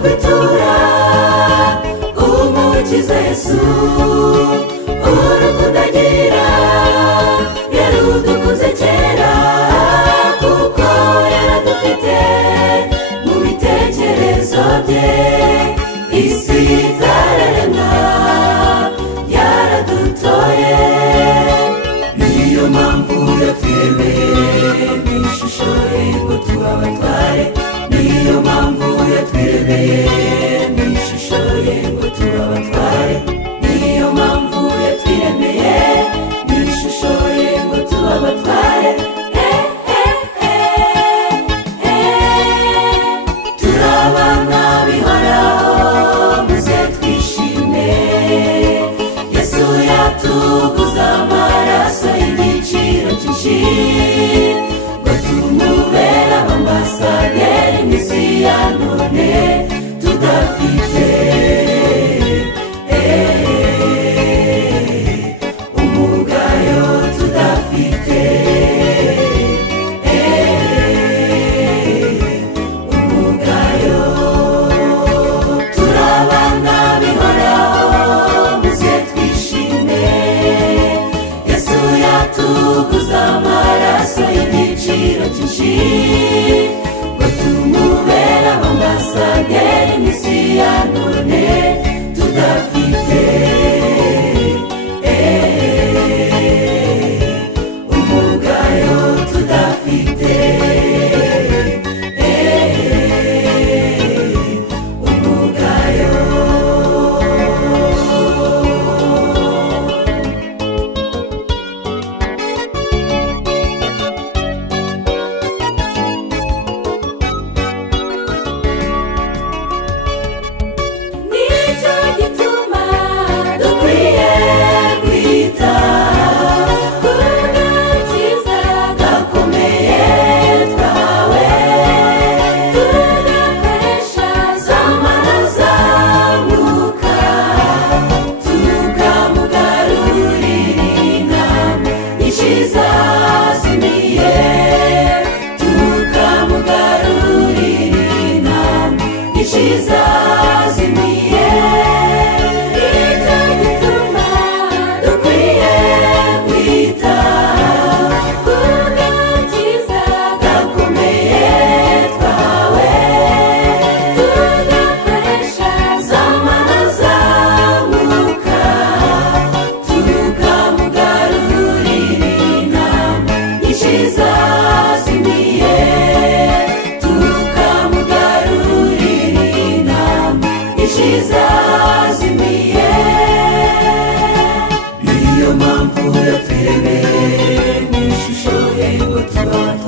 kwitura umukiza Yesu, urukundo agira yarudukunze kera, kuko yaradufite mu bitekerezo bye. Isi itararemwa yaradutoye, niyo mpamvu yatwiremeye mu ishusho ye ngo tube abatware, niyo mpamvu yatwiremeye mu ishusho ye ngo tube abatware, niyo mpamvu yatwiremeye mu ishusho ye ngo tube abatware. Turabana bihoraho muze twishime, Yesu yatuguze amaraso y'igiciro cyinshi ngo tumubere abambasaderi mu isi ya none tudafite umugayo, tudafite umugayo. Turabana bihoraho muze twishime, Yesu yatuguze amaraso y'igiciro cyinshi ngo tumubere abambasaderi mu isi ya none tudafite umugayo, tudafite umugayo. Nicyo gituma dukwiye kwita ku gakiza gakomeye twahawe, tugakoresha za mana za Mwuka, tukamugarurira intama nyinshi zazimiye, tukamugarurira intama nyinshi zazimiye. Nicyo gituma dukwiye kwita ku gakiza gakomeye twahawe, tugakoresha za mana za Mwuka, tukamugarurira intama nyinshi zazimiye, tukamugarurira intama nyinshi zazimiye. Niyo mpamvu yatwiremeye mu ishusho ye ngo tube abatware,